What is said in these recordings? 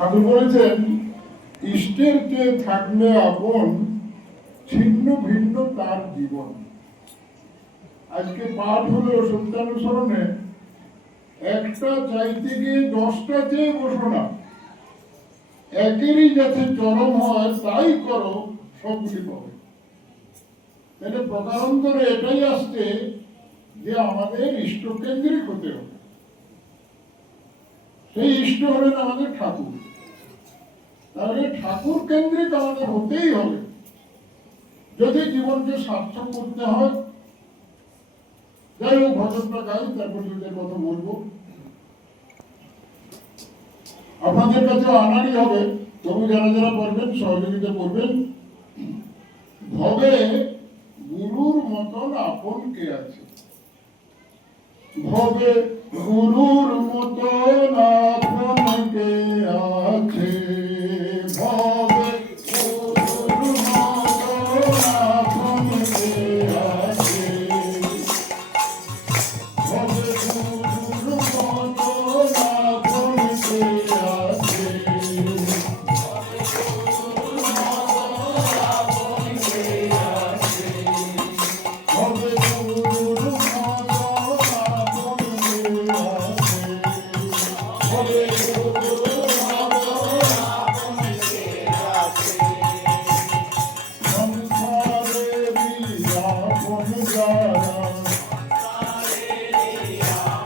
ঠাকুর বলেছেন, ইষ্টের চেয়ে থাকলে আপন, ছিন্ন ভিন্ন তার জীবন। আজকে পাঠ হলো সত্যানুসরণে, একটা চাইতে গিয়ে 10টা চেয়ে বসো না, একেরই যাতে চরম হয় তাই করো, সবগুলি পাবে। তাহলে প্রকারান্তরে এটাই আসছে যে আমাদের ইষ্টকেন্দ্রিক হতে হবে। সেই ইষ্ট হলেন আমাদের ঠাকুর। তাহলে ঠাকুর কেন্দ্রিক আমাদের হতেই হবে যদি জীবনকে সার্থক করতে হয়। যাই হোক, ভজনটা গাই, তারপর দুইটার কথা বলবো। আপনাদের কাছে আনারই হবে, তবু যারা যারা পড়বেন সহযোগিতা করবেন। ভবে গুরুর মতন আপন কে আছে? ভবে গুরুর মতন আপন কে আছে? ভবে গুরুর মতন আপন কে আছে? ভবে গুরুর মতন আপন কে আছে? ভবে গুরুর মতন আপন কে আছে? ভবে গুরুর মতন আপন কে আছে? সংসারেরই আপন যারা, সংসারেরই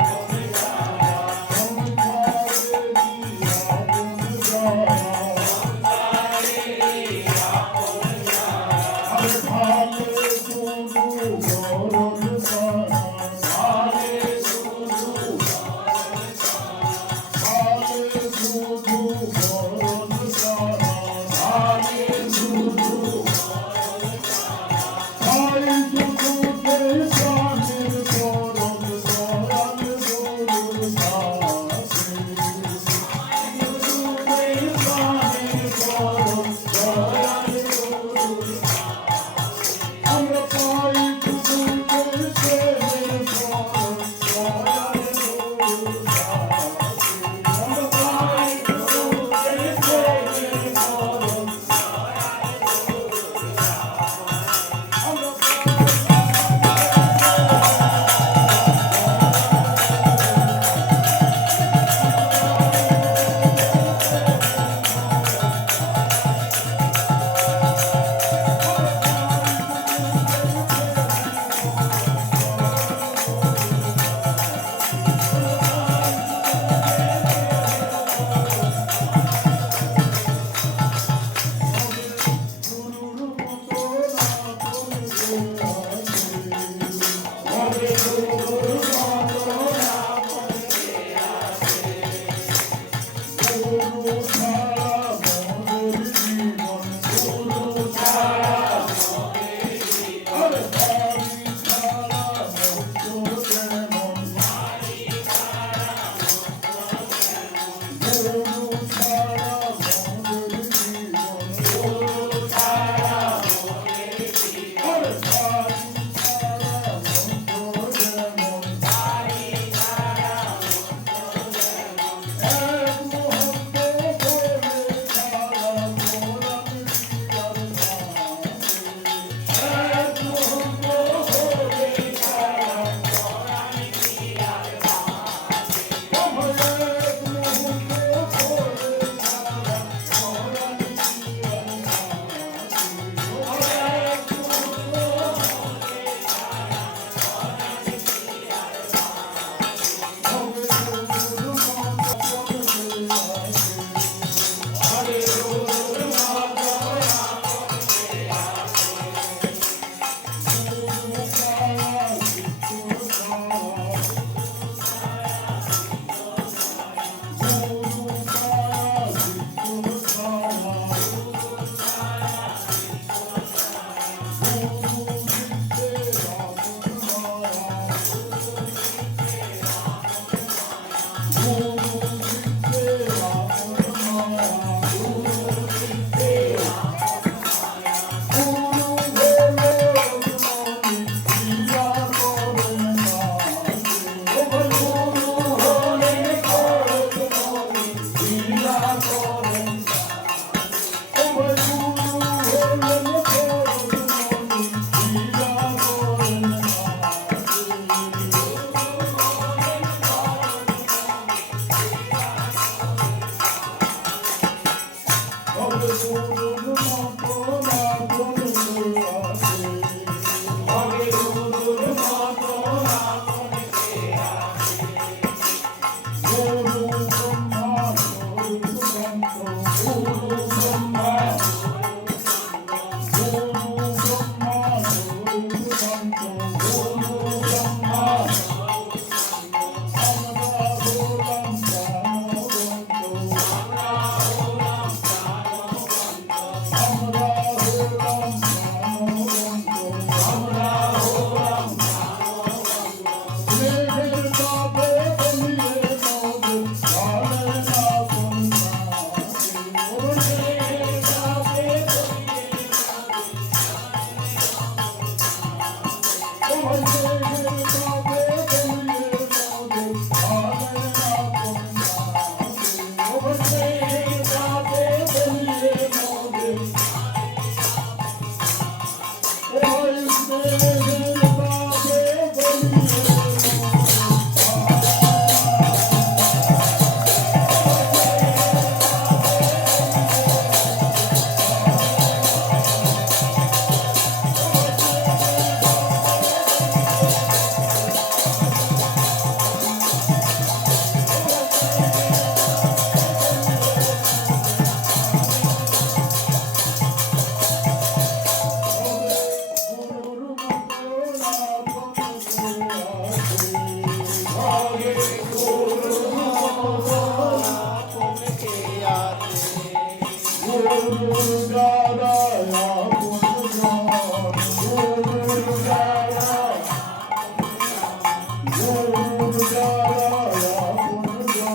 আপন যারা, আর ভালে শুধু গরল তারা, ভালে শুধু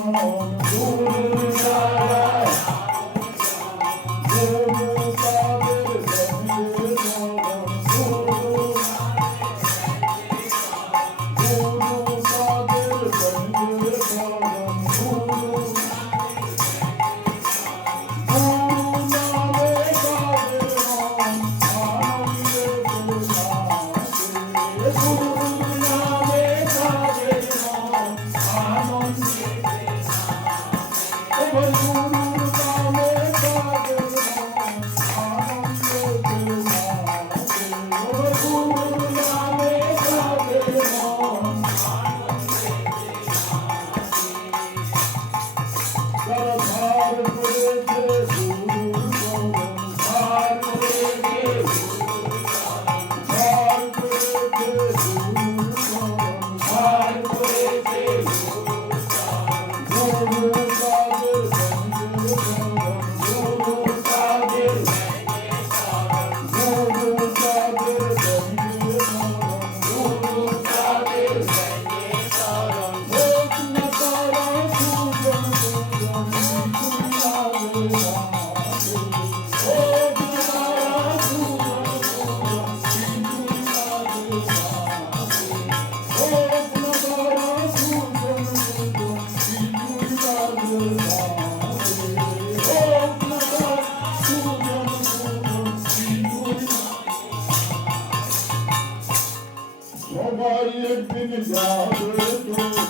গুরু ছাড়া গুরু তাদের সঙ্গে চরণ গুরু তাদের সঙ্গে চরণ গুরু নামে তাদের মন আনন্দে দোলাছে গুরু নামে তাদের মন আনন্দে এবার গুরুর নামে তাদের মন আনন্দে দোলাছে এবার গুরুর নামে তাদের মন যারা ধার করেছে গুরুর চরণ ধার করেছে ধার করেছে গুরুর চরণ ধার করেছে গুরু তাদের সঙ্গে চরণ গুরু তাদের সঙ্গে চরণ গুরু তাদের হোক না তারা সুজন সুজন নিশুন লাগে রাতে হোক না তারা সুজন সুজন নিশুন লাগে রাতে হোক না তারা সুজন সুজন নিশুন লাগে রাতে হোক না তারা সুজন সুজন নিশুন সবাই একদিন যাবে চলে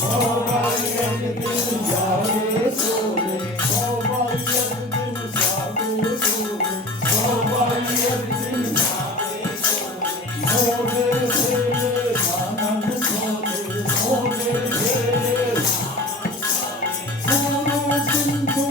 সবাই একদিন যাবে চলে সবাই একদিন যাবে চলে সবাই একদিন মোরে ফেলে নানান চলে মোরে ফেলে গুরু কিন্তু